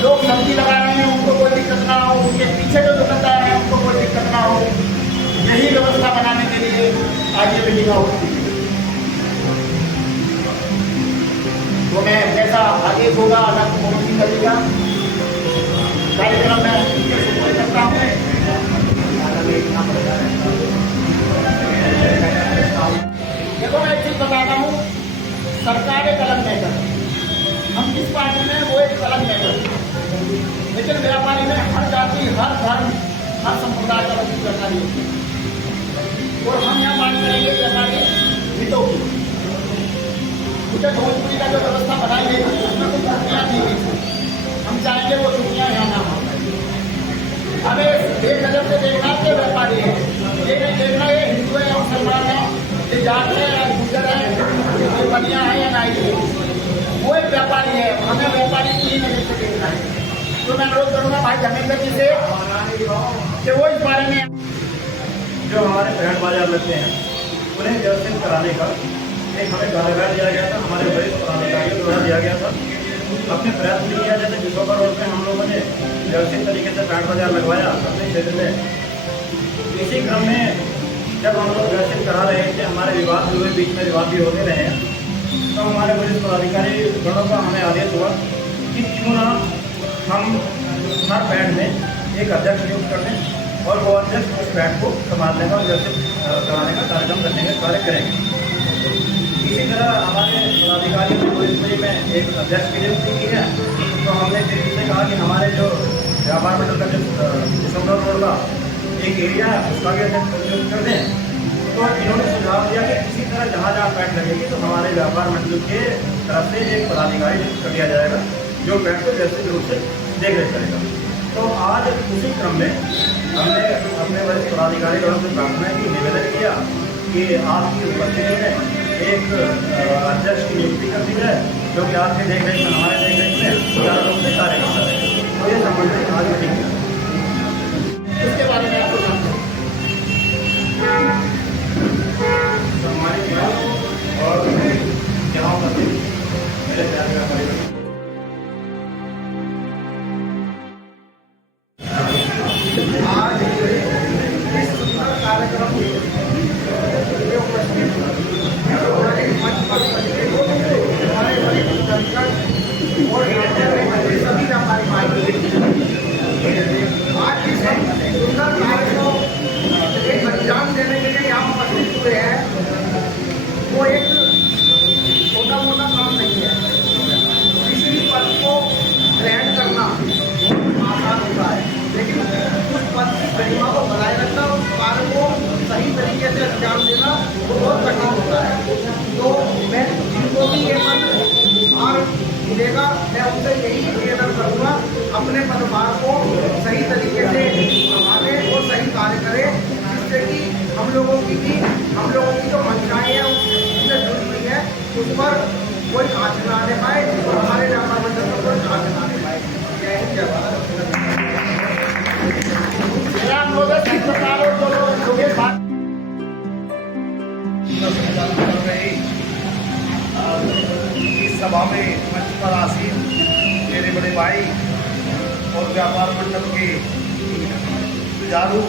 लोग सब्जी लगा रहे हैं उनको कोई दिक्कत ना हो, उनके पीछे जो दुकानदार हैं उनको कोई दिक्कत ना हो, यही व्यवस्था बनाने के लिए आज ये मीटिंग होती है। तो मैं जैसा आगे होगा अलग मुख्यमंत्री करेगा कार्यक्रम में करता हूँ। देखो मैं एक चीज बताता हूँ, सरकार एक अलग मैटर, हम जिस पार्टी में वो एक अलग मैटर, लेकिन व्यापारी में हर जाति, हर धर्म, हर संप्रदाय का लोग व्यापारी होते हैं और हम यहाँ बात करेंगे व्यापारी हितों की। मुझे भोजपुरी का जो व्यवस्था बनाई गई थी उसमें कुछ छुट्टियाँ दी गई थी, हम चाहेंगे वो छुट्टियाँ यहाँ ना हो। हमें एक नजर से देखना कि व्यापारी है, ये नहीं देखना ये हिंदू है या मुसलमान है, ये जाट है या गुजर है, ये बनिया है या नाई है, वो एक व्यापारी है। हमें व्यापारी की नजर से देखना है। तो मैं अनुरोध करूँगा भाई धर्मेंद्र जी से कि वो इस बारे में जो हमारे बैंड बाजार लगते हैं उन्हें व्यवस्थित कराने का एक हमें कार्यभार दिया गया था, हमारे वरिष्ठ पदाधिकारियों द्वारा दिया गया था। अपने प्रयास किया, जैसे विश्वभर रोड में हम लोगों ने व्यवस्थित तरीके से बैंड बाजार लगवाया अपने क्षेत्र में। इसी क्रम में जब हम लोग व्यवस्थित करा रहे थे, हमारे विवाद हुए, बीच में विवाद भी होते रहे, तो हमारे वरिष्ठ पदाधिकारी गणों का हमें आदेश हुआ कि क्यों ना हम हर बैंड में एक अध्यक्ष नियुक्त कर दें और वो अध्यक्ष उस बैंड को संभालने का और व्यवस्थित कराने का कार्यक्रम करने का कार्य करेंगे। इसी तरह हमारे पदाधिकारियों ने भोजपुरी में एक अध्यक्ष की नियुक्ति की है। तो हमने फिर इनसे कहा कि हमारे जो व्यापार मंडल का जो दिसंबर रोड का एक एरिया है उसका भी अध्यक्ष नियुक्त कर दें। तो इन्होंने सुझाव दिया कि इसी तरह जहाँ जहाँ पैंट लगेगी तो हमारे व्यापार मंडल के तरफ से एक पदाधिकारी नियुक्त कर दिया जाएगा जो पैंट को व्यवस्थित रूप से देख रेख करेगा। तो आज उसी क्रम में हमने अपने वरिष्ठ पदाधिकारी गणों से प्रार्थना की, निवेदन किया कि आपकी उपस्थिति में एक अध्यक्ष की नियुक्ति कर दी जाए जो कि आपके देख रेख में, हमारे देख रेख में सुचारू रूप से कार्य करता है। तो ये संबंधित आज मीटिंग है। इसके बारे में आपको जानते हैं और यहाँ पर मेरे प्यार व्यापारी आज इस सुंदर कार्यक्रम में उपस्थित हमारे मंच पर हमारे वरिष्ठ दर्शक और सभी व्यापारी भाई, आज इस सुंदर कार्य को एक अंजाम देने के लिए यहाँ उपस्थित हुए हैं। वो एक छोटा मोटा काम नहीं है, किसी भी पद को ग्रहण करना आसान होता है, लेकिन उस पद की गरिमा को बनाए रखना, उस कार्य को सही तरीके से अंजाम देना वो बहुत कठिन होता है। तो मैं जिनको भी ये पद और मिलेगा मैं उनसे यही निवेदन करूँगा, अपने पदभार को सही तरीके से संभाले और सही कार्य करें, जिससे कि हम लोगों की जो मंशाएँ हैं उससे जुड़ी हुई है उस पर कोई आँच न आने पाए और हमारे व्यापार मंडल पर कोई आँच न आने पाए। जय हिंद, जय भारत। इस सभा में मंच पर आसीन मेरे बड़े भाई और व्यापार मंडल के जुझारू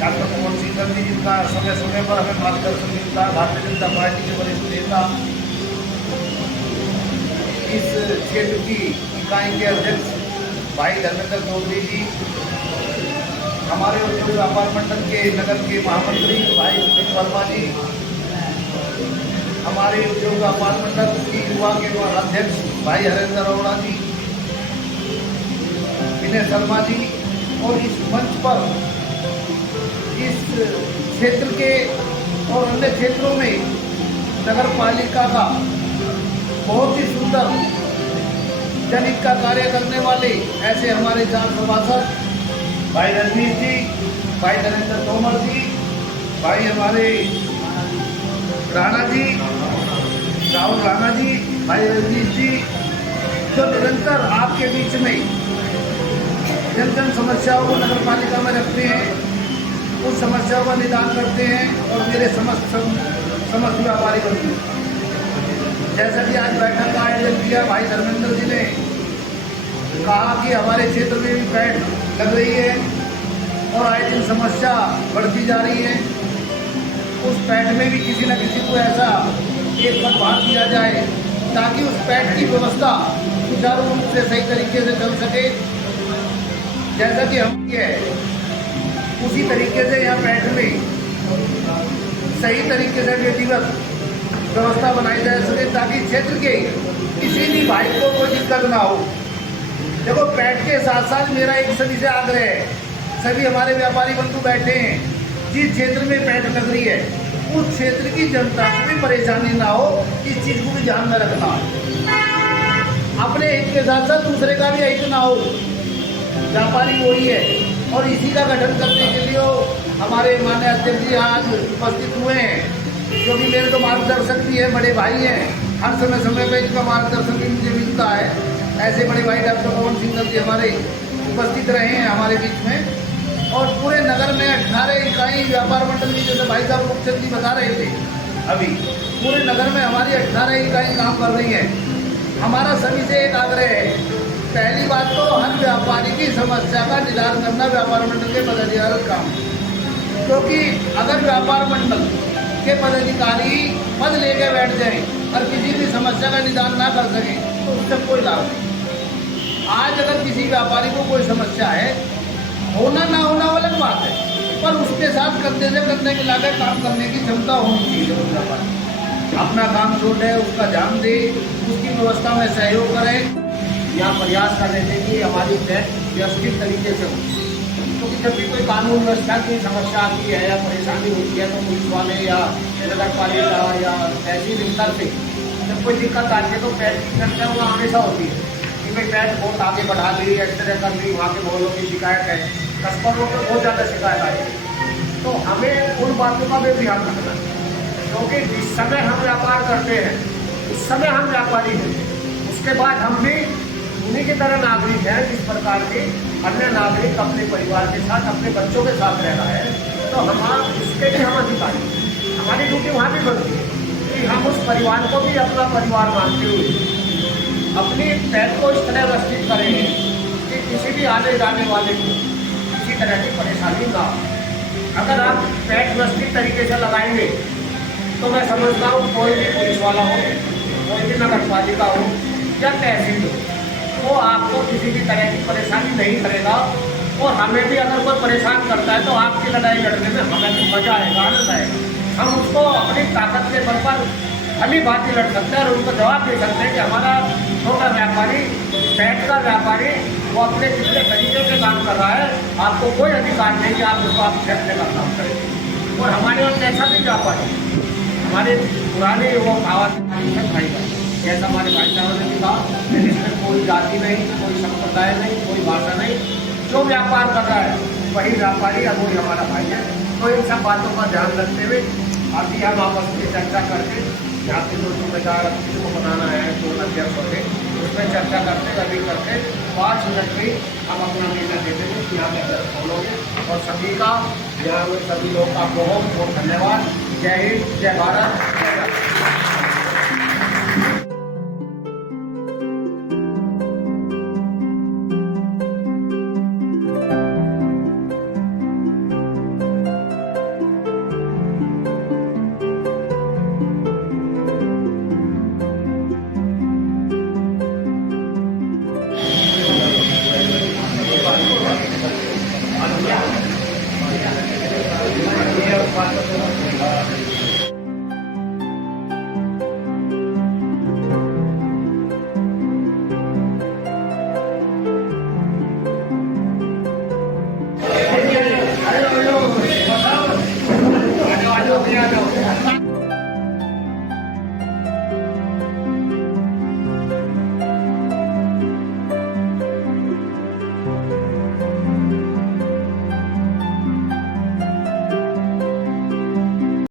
डॉक्टर मोहन सिंह गांधी, जिनका समय समय पर हमें मार्गदर्शन मिलता है, भारतीय जनता पार्टी के वरिष्ठ नेता, इस क्षेत्र की इकाई के अध्यक्ष भाई धर्मेंद्र चौधरी जी, हमारे उद्योग व्यापार मंडल के नगर के महामंत्री भाई सुनील वर्मा जी, हमारे उद्योग व्यापार मंडल की युवा के अध्यक्ष भाई हरेंद्र अरोड़ा जी, विनय शर्मा जी, और इस मंच पर इस क्षेत्र के और अन्य क्षेत्रों में नगर पालिका का बहुत ही सुंदर जनहित का कार्य करने वाले ऐसे हमारे 4 सभासद भाई रजनीश जी, भाई नरेंद्र तोमर जी, भाई हमारे राणा जी, राहुल राणा जी, भाई रजनीश जी, जो निरंतर आपके बीच में जन जन समस्याओं को नगर पालिका में रखते हैं, उस समस्याओं का निदान करते हैं और मेरे समस्त व्यापारी बंधु, जैसा कि आज बैठक का आयोजन किया भाई धर्मेंद्र जी ने कहा कि हमारे क्षेत्र में भी पैठ लग रही है और आए दिन समस्या बढ़ती जा रही है। उस पैठ में भी किसी न किसी को ऐसा एक पदभार दिया जाए ताकि उस पैठ की व्यवस्था सुचारू रूप से सही तरीके से चल सके। जैसा कि हम किए उसी तरीके से यहाँ पैठ में सही तरीके से विधिवत व्यवस्था बनाई जा सके ताकि क्षेत्र के किसी भी भाई को कोई दिक्कत ना हो। देखो, पैठ के साथ साथ मेरा एक सभी से आग्रह है, सभी हमारे व्यापारी बंधु बैठे हैं, जिस क्षेत्र में पैठ लग रही है उस क्षेत्र की जनता को भी परेशानी ना हो, इस चीज़ को भी ध्यान में रखना। अपने हित के साथ साथ दूसरे का भी हित ना हो, व्यापारी वही है। और इसी का गठन करने के लिए हमारे माननीय अध्यक्ष जी आज उपस्थित हुए हैं, जो कि मेरे तो मार्गदर्शक भी है, बड़े भाई हैं। हर समय पर इनका मार्गदर्शन भी मुझे मिलता है। ऐसे बड़े भाई डॉक्टर पवन सिंह जी हमारे उपस्थित रहे हैं हमारे बीच में। और पूरे नगर में 18 इकाई व्यापार मंडल की, जैसे भाई साहब मुख्यमंत्री जी बता रहे थे अभी, पूरे नगर में हमारी 18 इकाई काम कर रही हैं। हमारा सभी से एक आग्रह है, पहली बात तो हर व्यापारी की समस्या का निदान करना व्यापार मंडल के पदाधिकारी का काम, क्योंकि अगर व्यापार मंडल के पदाधिकारी पद लेके बैठ जाएं और किसी भी समस्या का निदान ना कर सकें तो उससे कोई लाभ नहीं। आज अगर किसी व्यापारी को कोई समस्या है, होना ना होना अलग बात है, पर उसके साथ कंधे से कंधे मिलाकर काम करने की क्षमता होनी चाहिए। उस व्यापारी अपना काम छोड़े, उसका ध्यान दे, उसकी व्यवस्था में सहयोग करें। यहाँ प्रयास कर रहे थे कि हमारी पैठ व्यवस्थित तरीके से हो, क्योंकि जब भी कोई कानून व्यवस्था की समस्या आती है या परेशानी होती है तो पुलिस वाले या नगर पालिका या तहसील स्तर से जब कोई दिक्कत आती है तो पैठ की चर्चा वहाँ हमेशा होती है कि भाई पैठ बहुत आगे बढ़ा ली, एक्सरे कर ली, वहाँ के मोहल्लों की शिकायत है, कस्टमरों को बहुत ज़्यादा शिकायत आई है। तो हमें उन बातों का भी ध्यान रखना है, क्योंकि जिस समय हम व्यापार करते हैं उस समय हम व्यापारी हैं, उसके बाद हम भी उन्हीं की तरह नागरिक हैं जिस प्रकार के अन्य नागरिक अपने परिवार के साथ, अपने बच्चों के साथ रह रहा है। तो उसके भी हम अधिकारी, हमारी ड्यूटी वहाँ भी बनती है कि हम उस परिवार को भी अपना परिवार मानते हुए अपनी पैठ को इस तरह व्यवस्थित करेंगे कि किसी भी आने जाने वाले को किसी तरह की परेशानी ना हो। अगर आप पैठ व्यवस्थित तरीके से लगाएंगे तो मैं समझता हूँ कोई भी पुलिस वाला हो, कोई भी नगर पालिका हो या तहसील हो, वो आपको किसी भी तरह की परेशानी नहीं करेगा। और हमें भी अगर कोई परेशान करता है तो आपकी लड़ाई लड़ने में हमें भी मजा आएगा, आनंद आएगा। हम उसको अपनी ताकत के बल पर भली भांति लड़ सकते हैं और उनको जवाब दे सकते हैं कि हमारा छोटा व्यापारी, पैठ का व्यापारी, वो अपने पिछले तरीके से काम कर रहा है, आपको कोई अधिकार नहीं कि आप उसको आप छेड़ने का काम करेंगे। और हमारे यहाँ ऐसा भी व्यापारी, हमारे पुराने वो कहावत भाई का, जैसा हमारे भाई साहब ने भी कहा, इसमें कोई जाति नहीं, कोई संप्रदाय नहीं, कोई भाषा नहीं, जो व्यापार कर रहा है वही व्यापारी और वही हमारा भाई है। तो इन सब बातों का ध्यान रखते हुए अभी हम आपस में चर्चा करके यहाँ पे जो जिम्मेदार को बनाना है, जो अध्यक्ष होते उसमें चर्चा करते अभी करते 5 मिनट में हम अपना निर्णय देते हैं कि यहाँ पे अध्यक्ष खोलोगे। और सभी का यहाँ सभी लोग का बहुत बहुत धन्यवाद। जय हिंद, जय भारत।